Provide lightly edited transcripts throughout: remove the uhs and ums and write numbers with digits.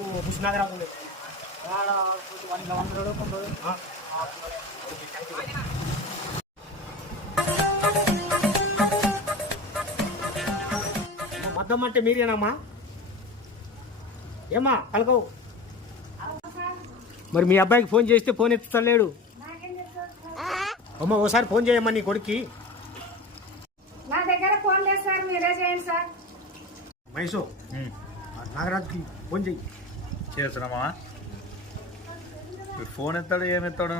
మనకు హుస్నాగర్ అవుతుంది మద్దం అంటే మీరేనమ్మా ఏమ్మా పలకవు మరి మీ అబ్బాయికి ఫోన్ చేస్తే ఫోన్ ఎత్తుతలేడు అమ్మ ఓసారి ఫోన్ చేయమ్మా నీ కొడుక్కి నా దగ్గర ఫోన్ లేదు సార్ మీరే చేయండి సార్ మహేషు నాగరాజుకి ఫోన్ చెయ్యి చేస్తున్నామా ఫోన్ ఎత్తాడు ఏమెత్తాడు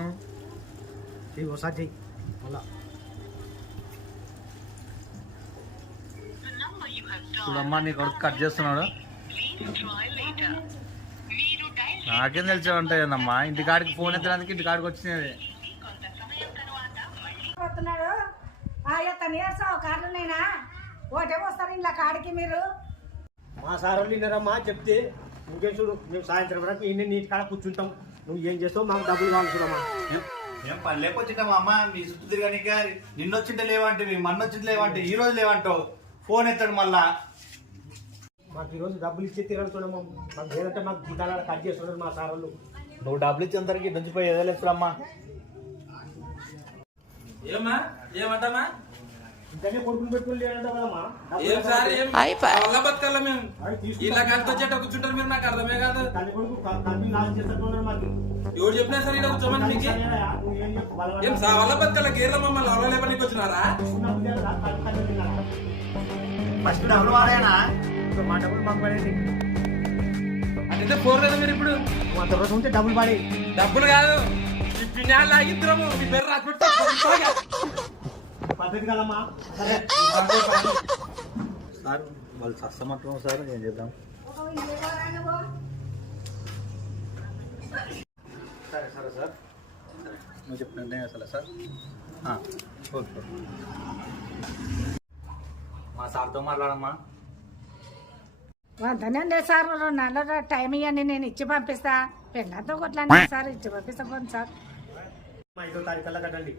చెయ్యి ఒకసారి చెయ్యి మళ్ళా చూడమ్మా నీ కొడుకు కట్ చేస్తున్నాడు నాకేం తెలిసావంటే ఏందమ్మా ఇంటికాడికి ఫోన్ ఎత్తడానికి ఇంటికాడికి వచ్చినది వస్తున్నాడు కార్డునైనా ఒకటే వస్తారు ఇలా కాడికి మీరు మా సార్ వాళ్ళు విన్నారమ్మా చెప్తే ఇంకేం చూడు మేము సాయంత్రం వరకు ఇన్ని నీటి కాడ కూర్చుంటాం నువ్వు ఏం చేస్తావు మాకు డబ్బులు కావాలి చూడమ్మా మేము పని లేకొచ్చింటాం అమ్మ మీ చుట్టూ తిరగనిక నిన్నొచ్చింటే లేవంటే మొన్నొచ్చింటే లేవంటే ఈ రోజు లేవంటావు ఫోన్ ఎత్తాడు మళ్ళా మాకు ఈరోజు డబ్బులు ఇచ్చే తిరగదు చూడమ్మా మాకు లేదంటే మాకు జీతాలు కట్ చేస్తున్నారు మా సార్ వాళ్ళు నువ్వు డబ్బులు ఇచ్చేంతరికి నుంచిపోయి ఎదలేస్తుడమ్మా ఏమా ఏమంటామా ఇంతనే కొడుకులు పెట్టుకుని లేదంటే కదమ్మా ఏం సార్ వల్ల బతకాల మేము ఇలా కలిసి వచ్చేట కూర్చుంటారు మీరు నాకు అర్థమే కాదు తల్లి కొడుకు తల్లి నాశనం చేస్తున్నారు మాకు ఎవరు చెప్పినా సరే ఇలా కూర్చోమని మీకు ఏం సార్ వల్ల బతకాల కేరళ మమ్మల్ని వల్ల లేపనికి వచ్చినారా ఫస్ట్ డబ్బులు వాడేనా మా డబ్బులు మాకు పడేది అంటే ఫోన్ లేదా మీరు ఇప్పుడు అంత రోజు ఉంటే డబ్బులు పడి డబ్బులు కాదు ఈ పిన్నాళ్ళు ఇద్దరము మీ పేరు రాసిపెట్టి పద్ధతి కదమ్మా సరే సార్ వాళ్ళు చస్తమంటున్నాం సార్ ఏం చేద్దాం సరే సరే సార్ నువ్వు చెప్పినట్టే అసలు సార్ ఓకే మా సార్తో మాట్లాడమ్మా వద్దనండి సార్ 2 నెలల టైం ఇవ్వండి నేను ఇచ్చి పంపిస్తా పిల్లలతో కొట్లాండి సార్ ఇచ్చి పంపిస్తా పోండి సార్ 5వ తారీఖు కల్లా కట్టండి